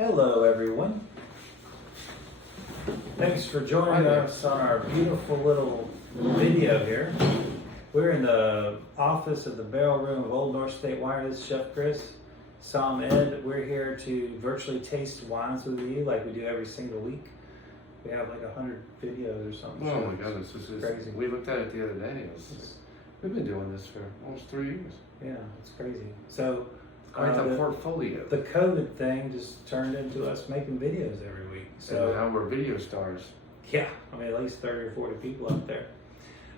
Hello everyone. Thanks for joining us on our beautiful little video here. We're in the office of the barrel room of Old North State Winery. This is Chef Chris, Sam Ed. We're here to virtually taste wines with you like we do every single week. We have like 100 videos or something. Oh my goodness, this is crazy. We looked at it the other day. We've been doing this for almost 3 years. Yeah, it's crazy. So Quite the portfolio. The COVID thing just turned into us making videos every week. So and now we're video stars. yeah, I mean at least 30 or 40 people out there.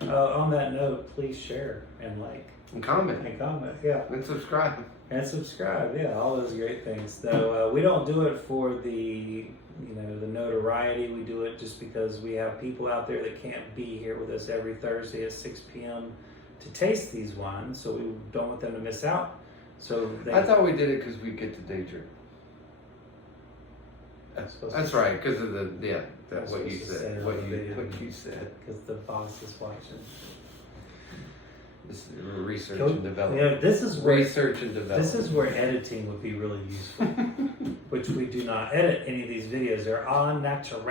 On that note, please share and like. And comment. And comment, yeah. And subscribe. And subscribe, yeah, all those great things. So we don't do it for the the notoriety. We do it just because we have people out there that can't be here with us every Thursday at 6 p.m. to taste these wines. So we don't want them to miss out. So I thought we did it because we get to daydream. That's right, because of that's what you said. What you said. Because the boss is watching. This is research and development. You know, this is where research and development. This is where editing would be really useful, which we do not edit any of these videos. They're all natural,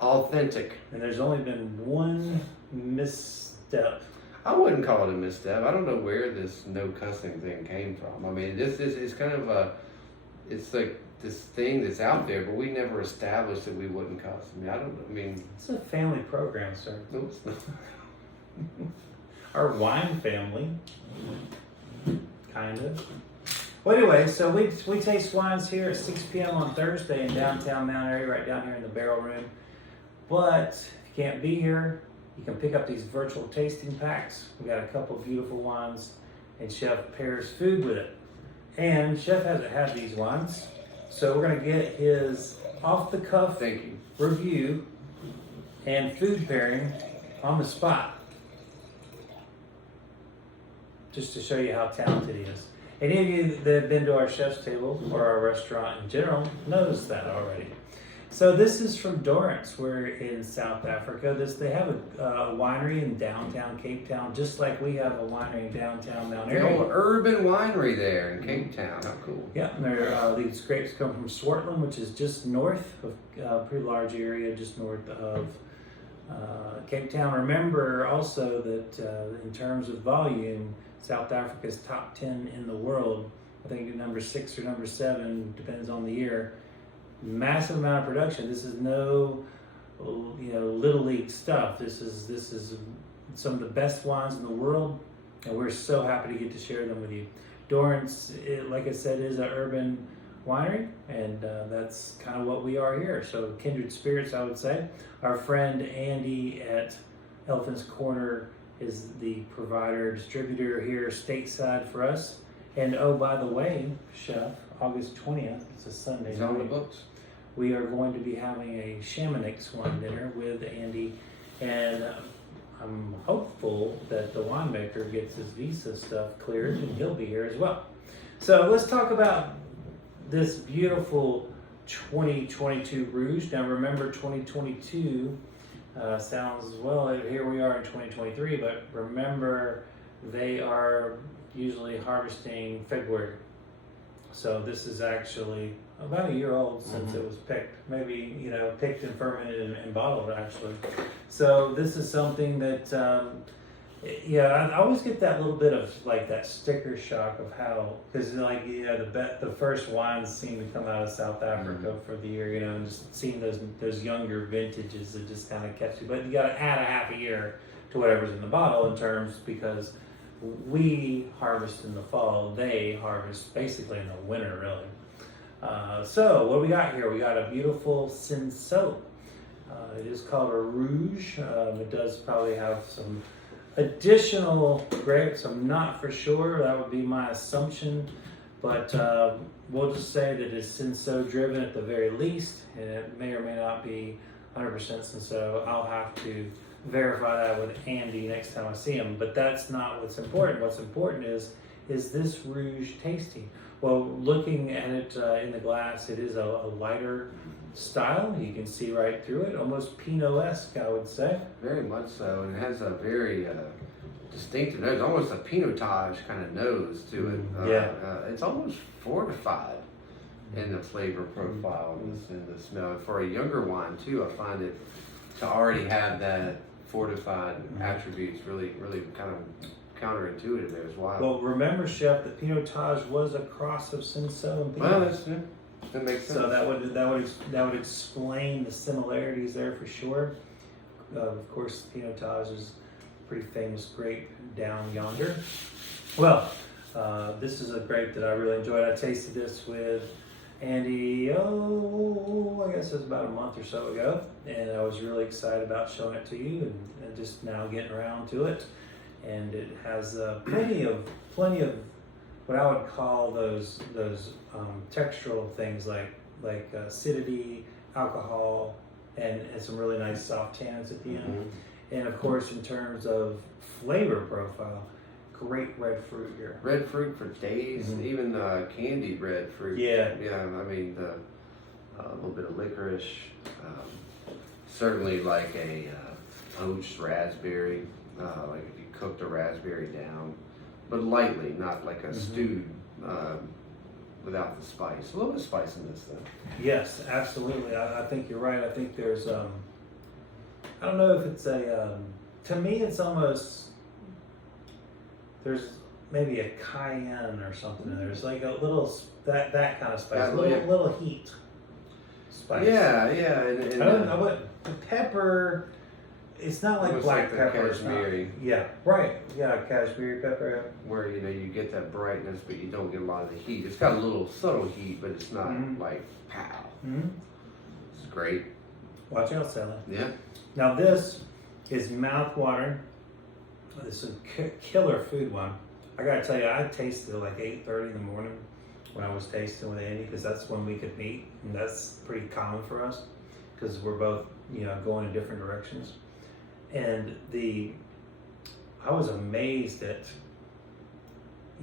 authentic, and there's only been one misstep. I wouldn't call it a misstep. I don't know where this no cussing thing came from. I mean, this is kind of it's like this thing that's out there, but we never established that we wouldn't cuss. I mean, it's a family program, sir. No, it's not. Our wine family, kind of. Well, anyway, so we taste wines here at 6 p.m. on Thursday in downtown Mount Airy, right down here in the barrel room. But if you can't be here, you can pick up these virtual tasting packs. We got a couple of beautiful wines, and Chef pairs food with it. And Chef hasn't had these wines, so we're gonna get his off-the-cuff review and food pairing on the spot, just to show you how talented he is. Any of you that have been to our chef's table or our restaurant in general knows that already. So this is from Dorrance. We're in South Africa. They have a winery in downtown Cape Town, just like we have a winery in downtown Mount Airy. The old urban winery there in Cape Town. How cool. Yeah, and these grapes come from Swartland, which is just north of a pretty large area, just north of Cape Town. Remember also that in terms of volume, South Africa is top 10 in the world. I think number 6 or number 7, depends on the year. Massive amount of production. This is no, little league stuff. This is some of the best wines in the world, and we're so happy to get to share them with you. Dorrance, like I said, is an urban winery, and that's kind of what we are here. So kindred spirits, I would say. Our friend Andy at Elephant's Corner is the provider, distributor here stateside for us. And oh, by the way, Chef, August 20th, it's a Sunday night. It's on the books. We are going to be having a Chamonix wine dinner with Andy, and I'm hopeful that the winemaker gets his visa stuff cleared and he'll be here as well. So let's talk about this beautiful 2022 Rouge. Now remember, 2022 sounds, well, here we are in 2023, but remember they are usually harvesting February. So this is actually about a year old since it was picked. Maybe, picked and fermented and bottled actually. So this is something that, I always get that little bit of like that sticker shock of how, because the first wines seem to come out of South Africa for the year, and just seeing those younger vintages that just kind of catch you. But you got to add a half a year to whatever's in the bottle because we harvest in the fall, they harvest basically in the winter, really. So what do we got here? We got a beautiful Cinsault. It is called a Rouge. It does probably have some additional grapes. I'm not for sure. That would be my assumption. But we'll just say that it's Cinsault driven at the very least. And it may or may not be 100% Cinsault. I'll have to verify that with Andy next time I see him. But that's not what's important. What's important is this Rouge tasty? Well, looking at it in the glass, it is a lighter style. You can see right through it, almost Pinot-esque, I would say. Very much so, and it has a very distinctive nose, almost a Pinotage kind of nose to it. Yeah. It's almost fortified. and the flavor profile and the smell. And for a younger wine too, I find it to already have that fortified attributes really kind of counterintuitive there as well. Well, remember, Chef, that Pinotage was a cross of Cinsault and Pinot. Well, that makes sense. So that would explain the similarities there for sure. Of course, Pinotage is a pretty famous grape down yonder. Well, this is a grape that I really enjoyed. I tasted this with Andy, I guess it was about a month or so ago, and I was really excited about showing it to you, and just now getting around to it. And it has plenty of what I would call those textural things like acidity, alcohol, and some really nice soft tannins at the end. And of course, in terms of flavor profile, great red fruit here. Red fruit for days, even candied red fruit. Yeah. I mean, a little bit of licorice, certainly like a poached raspberry, like if you cooked a raspberry down, but lightly, not like a stewed, without the spice. A little bit of spice in this though. Yes, absolutely. I think you're right. I think there's, I don't know if it's to me it's almost, there's maybe a cayenne or something in there. It's like a little, that kind of spice, a little heat spice. Yeah, and I don't know what, the pepper, it's not like black pepper. Cashmere. Yeah, right. Yeah, cashmere pepper. Where you get that brightness, but you don't get a lot of the heat. It's got a little subtle heat, but it's not like pow. It's great. Watch out, Sally. Yeah. Now this is mouth-watering. This is a killer food one. I gotta tell you, I tasted it like 8:30 in the morning when I was tasting with Andy, because that's when we could meet, and that's pretty common for us because we're both going in different directions. And I was amazed at,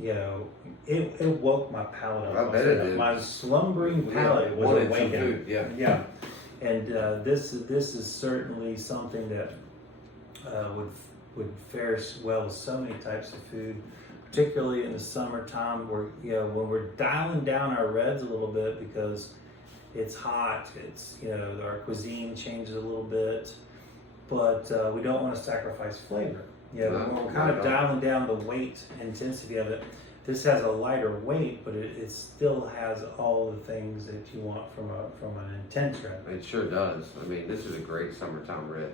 it woke my palate up. I bet it did. My slumbering palate was awakened. Yeah. And this is certainly something that would fare well with so many types of food, particularly in the summertime, where when we're dialing down our reds a little bit because it's hot. It's our cuisine changes a little bit. But we don't want to sacrifice flavor. We're kind of dialing down the weight intensity of it. This has a lighter weight, but it still has all the things that you want from an intense red. It sure does. I mean, this is a great summertime red.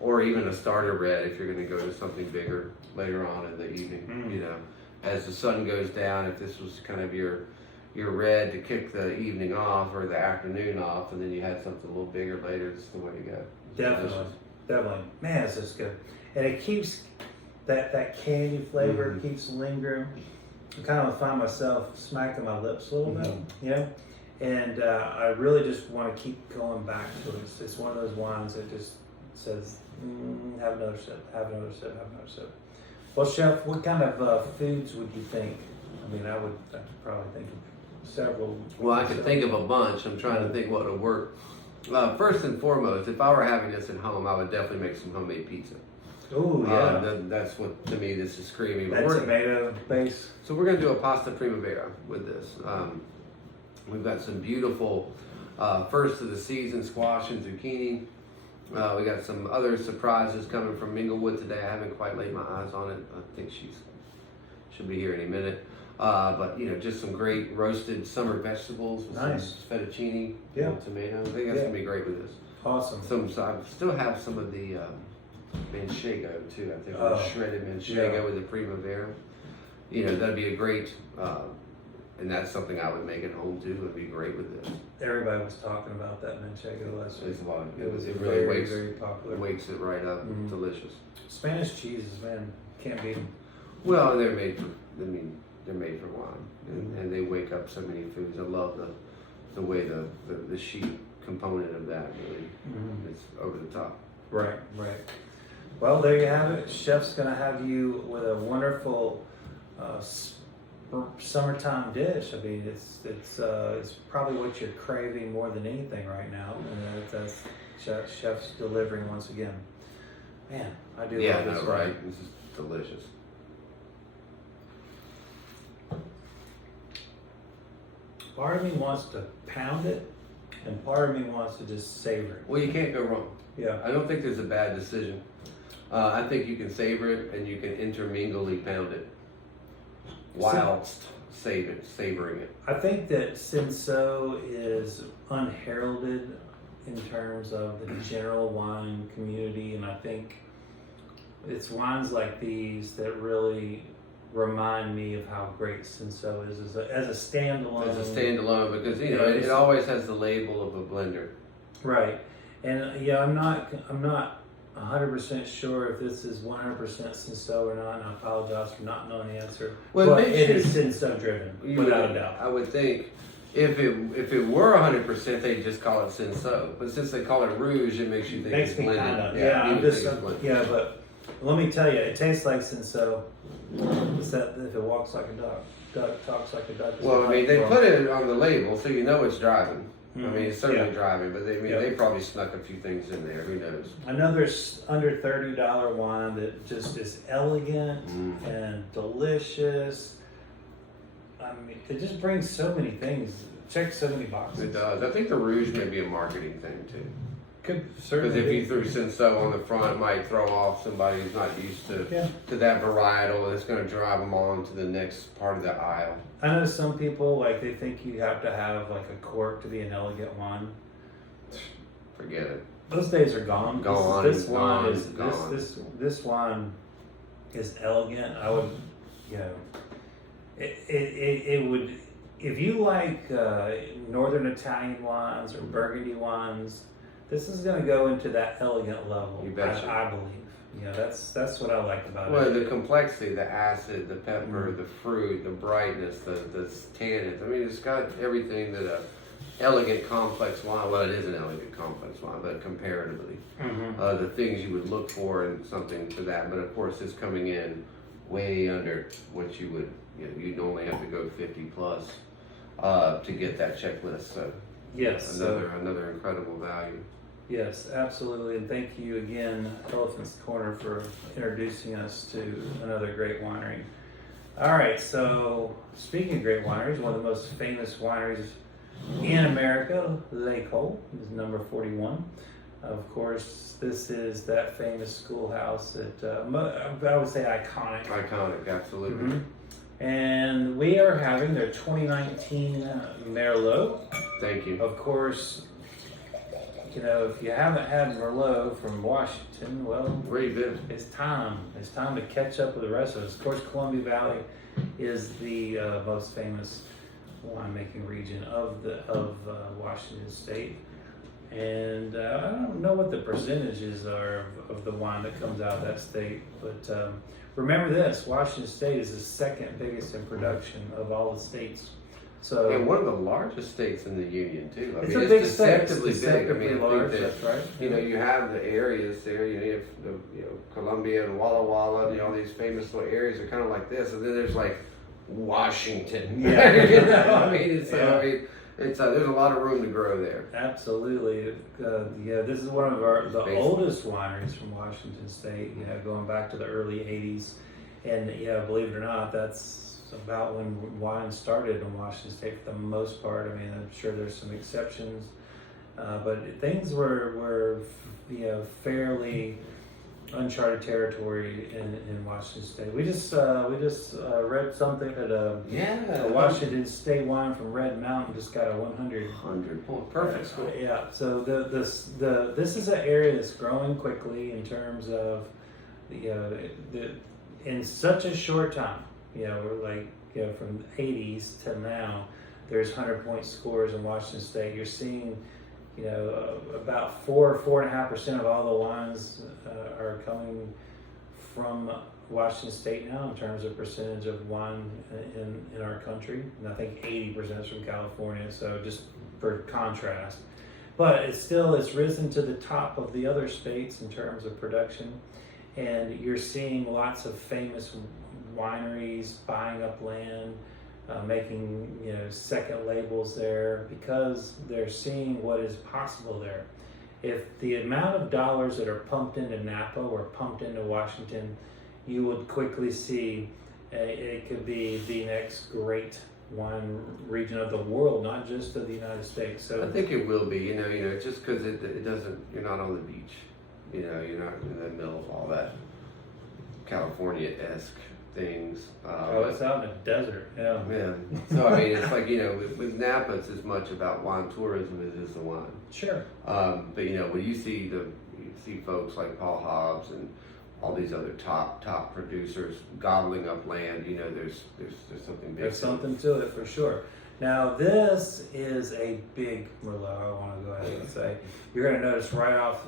Or even a starter red if you're going to go to something bigger later on in the evening. As the sun goes down, if this was kind of your red to kick the evening off or the afternoon off, and then you had something a little bigger later, it's the way to go. Definitely. Man, it's just good. And it keeps that candy flavor keeps lingering. I kind of find myself smacking my lips a little bit, and I really just want to keep going back to it. It's one of those wines that just says, have another sip, have another sip, have another sip. Well, Chef, what kind of foods would you think? I mean, I could probably think of several. Well, I could think of a bunch. I'm trying to think what would work. First and foremost, if I were having this at home, I would definitely make some homemade pizza. Oh, yeah. That's what, to me, this is screaming. That tomato base. So we're going to do a pasta primavera with this. We've got some beautiful first of the season squash and zucchini. We got some other surprises coming from Minglewood today. I haven't quite laid my eyes on it. I think she'll be here any minute. But just some great roasted summer vegetables with some fettuccine, tomatoes. I think that's gonna be great with this. Awesome. I still have some of the manchego too. I think shredded manchego with the primavera. That'd be a great. And that's something I would make at home too. It would be great with this. Everybody was talking about that manchego last week. It's a lot. It really very, wakes, very popular. It wakes it right up. Delicious. Spanish cheeses, man, can't beat them. Well, they're made for. They're made for wine, and they wake up so many foods. I love the way the sheep component of that really is over the top. Right. Well, there you have it. Chef's gonna have you with a wonderful summertime dish. I mean, it's probably what you're craving more than anything right now, and that's Chef's delivering once again. Man, I do love this. Right. This is delicious. part of me wants to pound it, and part of me wants to just savor it. Well, you can't go wrong. Yeah. I don't think there's a bad decision. I think you can savor it and you can intermingly pound it whilst savoring it. I think that Cinsault is unheralded in terms of the general wine community, and I think it's wines like these that really remind me of how great Cinsault is as a standalone. As a standalone, because it always has the label of a blender. Right, and yeah, I'm not 100% sure if this is 100% Cinsault or not, and I apologize for not knowing the answer. Well, but it is Cinsault driven, without a doubt. I would think if it were 100%, they'd just call it Cinsault. But since they call it Rouge, it makes you think Makes it's me blended. kind of, I'm just but let me tell you, it tastes like Cinsault. It's that if it walks like a duck talks like a duck. Well, I mean, they put it on the label, so you know it's driving. I mean, it's certainly Yeah. driving, but they probably snuck a few things in there. Who knows? Another under $30 wine that just is elegant and delicious. I mean, it just brings so many things, checks so many boxes. It does. I think the Rouge may be a marketing thing too. Could Because certainly if be. you threw Cinsault on the front, it might throw off somebody who's not used to that varietal. It's going to drive them on to the next part of the aisle. I know some people they think you have to have like a cork to be an elegant wine. Forget it. Those days are gone. Gone. This wine gone, is gone. this wine is elegant. I would, it would, if you like Northern Italian wines or Burgundy wines, this is going to go into that elegant level. You betcha. I believe. That's what I like about Well, it. the complexity, the acid, the pepper, the fruit, the brightness, the tannins. I mean, it's got everything that a elegant complex wine. Well, it is an elegant complex wine, but comparatively, the things you would look for in something to that. But of course, it's coming in way under what you would. You'd only have to go 50 plus to get that checklist. So Yes. another incredible value. Yes, absolutely. And thank you again, Elephant's Corner, for introducing us to another great winery. All right, so speaking of great wineries, one of the most famous wineries in America, L'Ecole, is number 41. Of course, this is that famous schoolhouse that I would say iconic. Iconic, absolutely. And we are having their 2019 Merlot. Thank you. Of course, if you haven't had Merlot from Washington, well, Where you been? it's time. It's time to catch up with the rest of us. Of course, Columbia Valley is the most famous winemaking region of Washington State. And I don't know what the percentages are of the wine that comes out of that state, but remember this: Washington State is the second biggest in production of all the states. So, And one of the largest states in the union too. I It's mean, a big it's state. deceptively It's big. I deceptively mean, large, I think that's right. you have the areas there. You have Columbia and Walla Walla, and all these famous little areas are kind of like this, and then there's like Washington. Yeah. I mean, it's there's a lot of room to grow there. Absolutely. This is one of the oldest wineries from Washington State, going back to the early 80s. And believe it or not, that's about when wine started in Washington State for the most part. I mean, I'm sure there's some exceptions, but things were fairly uncharted territory in Washington State. We just read something that a Washington State wine from Red Mountain just got a 100 point perfect score. Yeah. So this is an area that's growing quickly in terms of in such a short time. We're from the 80s to now, there's 100-point scores in Washington State. You're seeing, about 4.5% of all the wines are coming from Washington State now in terms of percentage of wine in our country. And I think 80% is from California, so just for contrast. But it's risen to the top of the other states in terms of production. And you're seeing lots of famous wineries buying up land, making second labels there because they're seeing what is possible there. If the amount of dollars that are pumped into Napa or pumped into Washington, you would quickly see it could be the next great wine region of the world, not just of the United States. So I think it will be. Just because it doesn't. You're not on the beach. You're not in the middle of all that California-esque things. it's out in the desert. Yeah. Yeah. So I mean, it's like with Napa, it's as much about wine tourism as it is the wine. Sure. But when you see folks like Paul Hobbs and all these other top producers gobbling up land, there's something big. There's something to it for sure. Now this is a big Merlot. I want to go ahead and say you're going to notice right off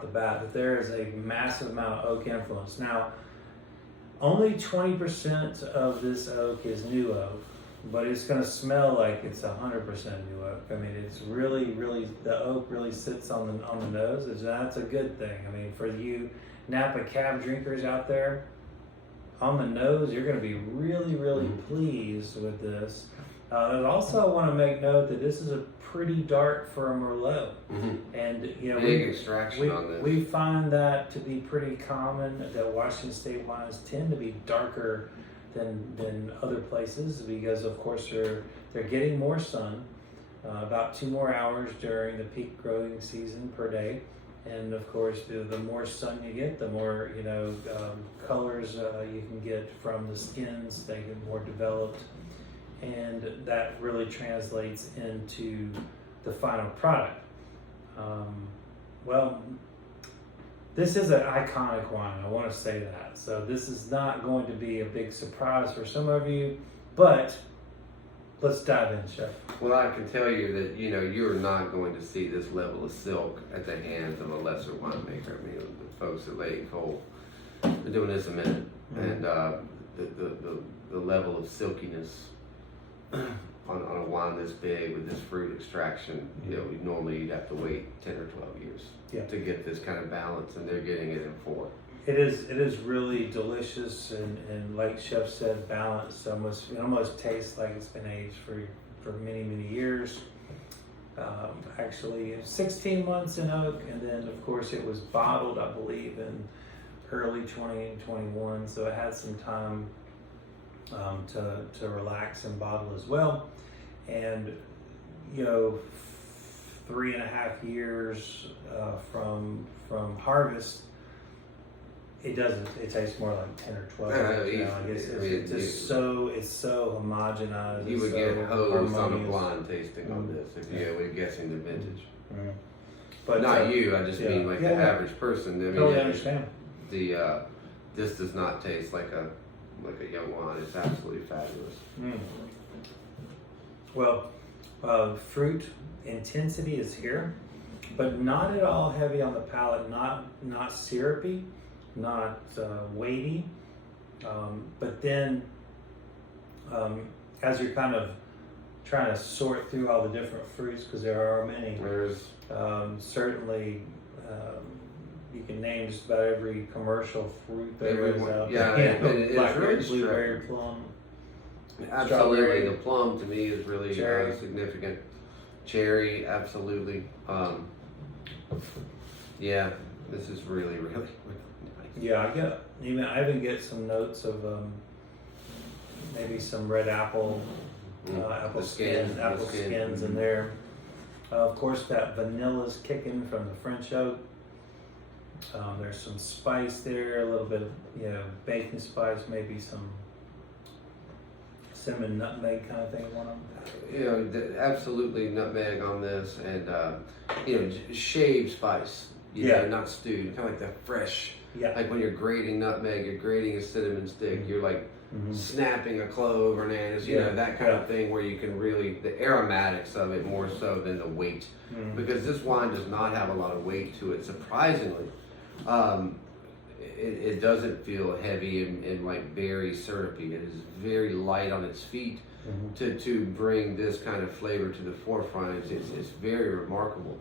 the bat that there is a massive amount of oak influence. Now, only 20% of this oak is new oak, but it's going to smell like it's 100% new oak. I mean, it's really the oak really sits on the nose. That's a good thing. I mean, for you Napa cab drinkers out there, on the nose, you're going to be really pleased with this. I also want to make note that this is a pretty dark for a Merlot, and big extraction on this. We find that to be pretty common. That Washington State wines tend to be darker than other places because, of course, they're getting more sun, about 2 more hours during the peak growing season per day. And of course, the more sun you get, the more colors you can get from the skins. They get more developed, and that really translates into the final product. This is an iconic wine. I want to say that. So this is not going to be a big surprise for some of you, but let's dive in, Chef. Well, I can tell you that you're not going to see this level of silk at the hands of a lesser winemaker. I mean, the folks at L'Ecole been doing this a minute, and the level of silkiness on a wine this big with this fruit extraction, normally you'd have to wait 10 or 12 years to get this kind of balance, and they're getting it in 4. It is really delicious, and like Chef said, balanced. It almost tastes like it's been aged for many years. Actually, 16 months in oak, and then of course it was bottled, I believe, in early 2021. So it had some time to relax and bottle as well. And 3.5 years from harvest. It doesn't. It tastes more like 10 or 12. It's just so homogenized. You would get hosed on a blind tasting on this if you were guessing the vintage. But not you. I just mean like the average person. I mean, totally understand. This does not taste like a young wine. It's absolutely fabulous. Well, fruit intensity is here, but not at all heavy on the palate. Not syrupy. Not weighty, but then as you're kind of trying to sort through all the different fruits, because there are many, certainly you can name just about every commercial fruit there is out there. Blackberry, really blueberry, plum. Absolutely, strawberry. the plum to me is really significant. Cherry, absolutely. This is really nice. Yeah, I even get some notes of maybe some red apple, apple skins in there. Of course, that vanilla's kicking from the French oak. There's some spice there, a little bit of baking spice, maybe some cinnamon, nutmeg kind of thing on them. Absolutely nutmeg on this, and shaved spice. Not stewed, kind of like the fresh. Yeah. Like when you're grating nutmeg, you're grating a cinnamon stick, you're like snapping a clove or an anise, that kind of thing where you can really, the aromatics of it more so than the weight. Because this wine does not have a lot of weight to it, surprisingly. It doesn't feel heavy and like very syrupy. It is very light on its feet to bring this kind of flavor to the forefront. It's very remarkable.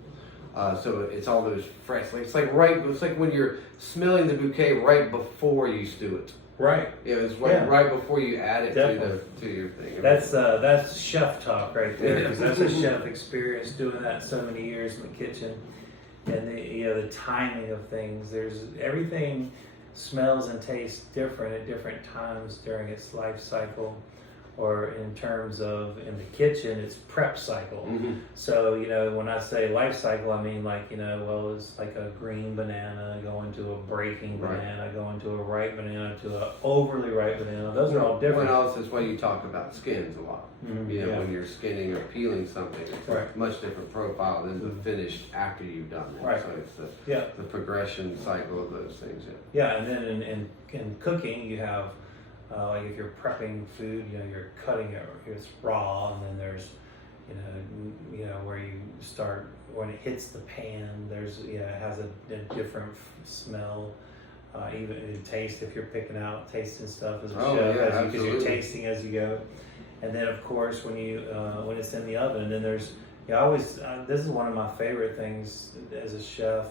So it's all those fresh. It's like when you're smelling the bouquet right before you stew it. Right. It's right before you add it to your thing. That's chef talk right there, because that's a chef experience doing that so many years in the kitchen, and the timing of things. Everything smells and tastes different at different times during its life cycle. or in terms of in the kitchen, it's prep cycle. So, when I say life cycle, I mean well, it's like a green banana going to a breaking banana, going to a ripe banana to a overly ripe banana. Those are all different. Well, also, it's why you talk about skins a lot. When you're skinning or peeling something, it's a much different profile than the finished after you've done it. Right. So it's the progression cycle of those things. Yeah, and then in cooking, you have like if you're prepping food, you're cutting it, it's raw, and then there's where you start when it hits the pan. There's it has a different smell, even in taste if you're tasting stuff as a chef, because you're tasting as you go. And then of course when it's in the oven, and then there's always this is one of my favorite things as a chef.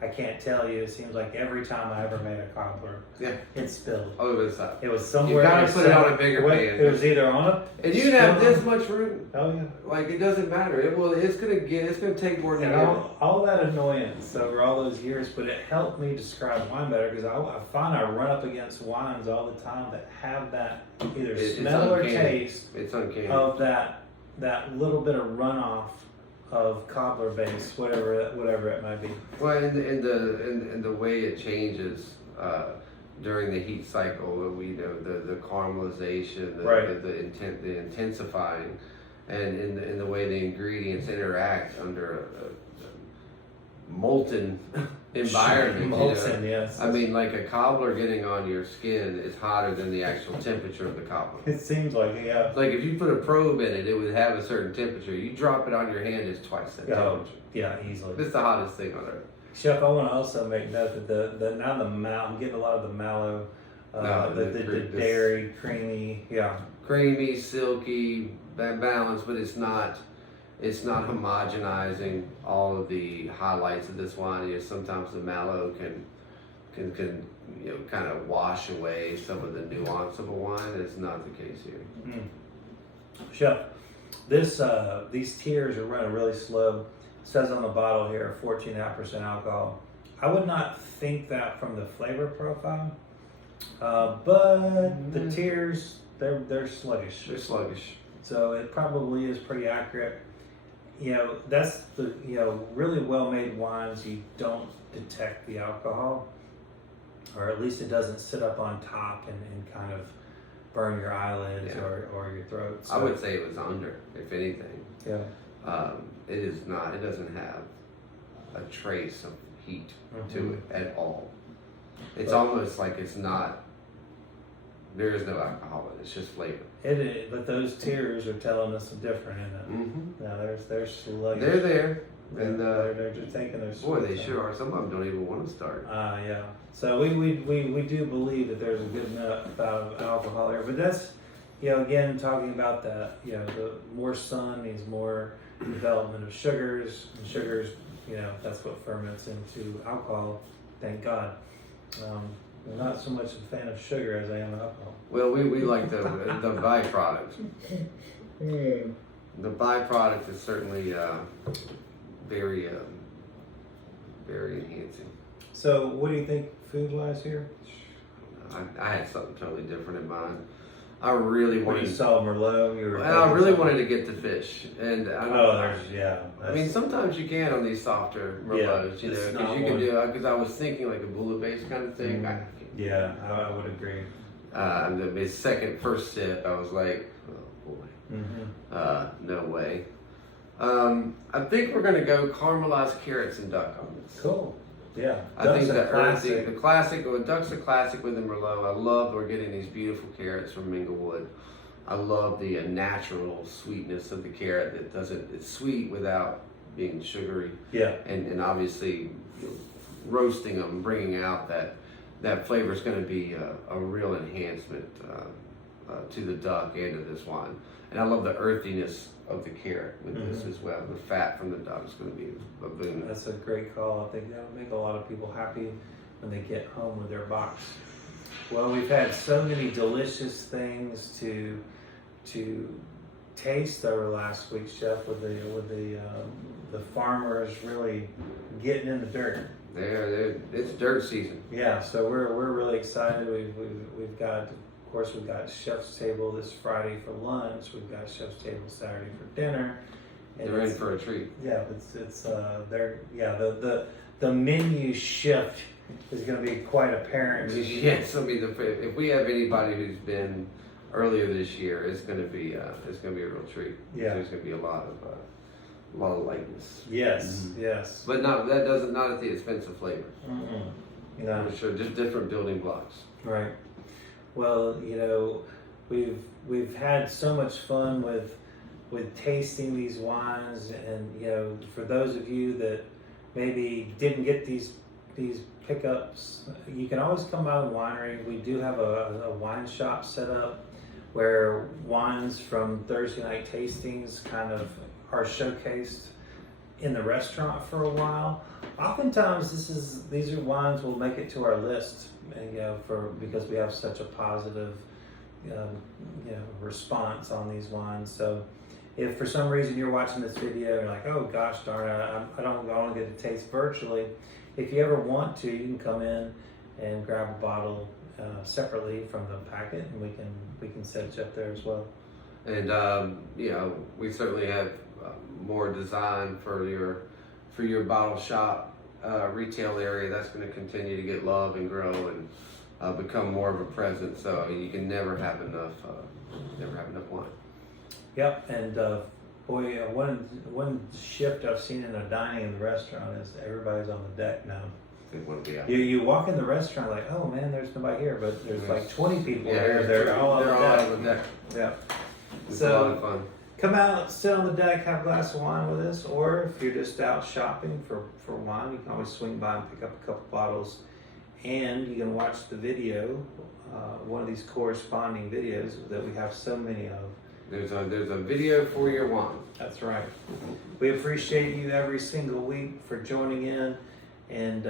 I can't tell you. It seems like every time I ever made a cobbler, it spilled. Oh, it was somewhere. You gotta put it on a bigger pan. It was either on a. And you can have this much room. Oh yeah. Like it doesn't matter. It's gonna take more than all that annoyance over all those years, but it helped me describe wine better because I find I run up against wines all the time that have that either smell or taste. It's uncanny. Of that little bit of runoff of cobbler base, whatever it might be. Well, in the way it changes during the heat cycle, the caramelization, the intensifying, and in the way the ingredients interact under a molten environment. Molten, yes. I mean, like a cobbler getting on your skin is hotter than the actual temperature of the cobbler. It seems like it, yeah. Like if you put a probe in it, it would have a certain temperature. You drop it on your hand, it's twice that temperature. Yeah, easily. It's the hottest thing on earth. Chef, I want to also make note that I'm getting a lot of the mallow, the dairy, creamy, creamy, silky, balanced, but it's not homogenizing all of the highlights of this wine. Sometimes the mallow can kind of wash away some of the nuance of a wine. It's not the case here. Chef, these tiers are running really slow. It says on the bottle here 14.5% alcohol. I would not think that from the flavor profile, but the tiers they're sluggish. They're sluggish. So it probably is pretty accurate. That's the really well-made wines. You don't detect the alcohol, or at least it doesn't sit up on top and kind of burn your eyelids or your throat. So, I would say it was under, if anything. Yeah. It is not. It doesn't have a trace of heat to it at all. It's almost like it's not. There is no alcohol in it. It's just flavor. It is, but those tiers are telling us different, isn't it? Now they're sluggish. They're there, and they're just taking their. Boy, they sure are. Some of them don't even want to start. Yeah. So we do believe that there's a good amount of alcohol here, but that's again talking about that the more sun means more development of sugars, and sugars that's what ferments into alcohol. Thank God. I'm not so much a fan of sugar as I am alcohol. Well, we like the byproduct. The byproduct is certainly very very enhancing. So, what do you think food-wise here? I had something totally different in mind. I really wanted. When you saw Merlot, I really wanted to get the fish, and I mean, sometimes you can on these softer Merlots, because you can do. Because I was thinking like a bullet base kind of thing. I would agree. The first sip, I was like, oh boy, no way. I think we're gonna go caramelized carrots and duck on this. Cool. Yeah. I think the classic, duck's a classic with the Merlot. I love we're getting these beautiful carrots from Minglewood. I love the natural sweetness of the carrot it's sweet without being sugary. Yeah. And obviously roasting them, bringing out that flavor is going to be a real enhancement to the duck and to this wine. And I love the earthiness of the carrot with this as well. The fat from the duck is going to be a boon. That's a great call. I think that'll make a lot of people happy when they get home with their box. Well, we've had so many delicious things to taste over last week, Chef, with the farmers really getting in the dirt. It's dirt season. Yeah, so we're really excited. We've got Of course, we've got chef's table this Friday for lunch. We've got chef's table Saturday for dinner. And They're in for a treat. yeah, the menu shift is going to be quite apparent. Yes, I mean, if we have anybody who's been earlier this year, it's going to be a real treat. Yeah. There's going to be a lot of lightness. Yes, yes. But not at the expense of flavor. Mm-mm. No. For sure, just different building blocks. Right. Well, we've had so much fun with tasting these wines, and for those of you that maybe didn't get these pickups, you can always come by the winery. We do have a wine shop set up where wines from Thursday night tastings kind of are showcased in the restaurant for a while. Oftentimes, these are wines will make it to our list, because we have such a positive, response on these wines. So, if for some reason you're watching this video and you're like, oh gosh darn it, I don't want to get to taste virtually. If you ever want to, you can come in and grab a bottle separately from the packet, and we can set you up there as well. And we certainly have more design for your bottle shop retail area. That's going to continue to get love and grow and become more of a presence. So I mean, you can never have enough wine. Yep, and one shift I've seen in the dining in the restaurant is everybody's on the deck now. They want to be out. You walk in the restaurant like, oh man, there's nobody here, but there's like 20 people there. They're They're all on the deck. Yeah. It's So, a lot of fun. Come out, sit on the deck, have a glass of wine with us, or if you're just out shopping for wine, you can always swing by and pick up a couple bottles, and you can watch the video, one of these corresponding videos that we have so many of. There's a video for your wine. That's right. We appreciate you every single week for joining in, and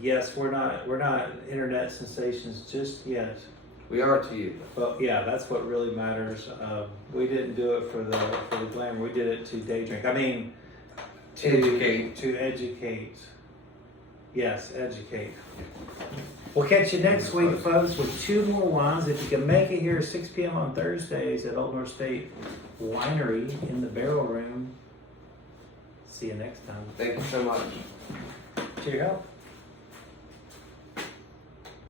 yes, we're not internet sensations just yet. We are to you. But yeah, that's what really matters. We didn't do it for the glamour. We did it to day drink. I mean, to educate. Yes, educate. We'll catch you next week, folks, with 2 more wines. If you can make it here at 6 p.m. on Thursdays at Old North State Winery in the Barrel Room. See you next time. Thank you so much. Cheer up.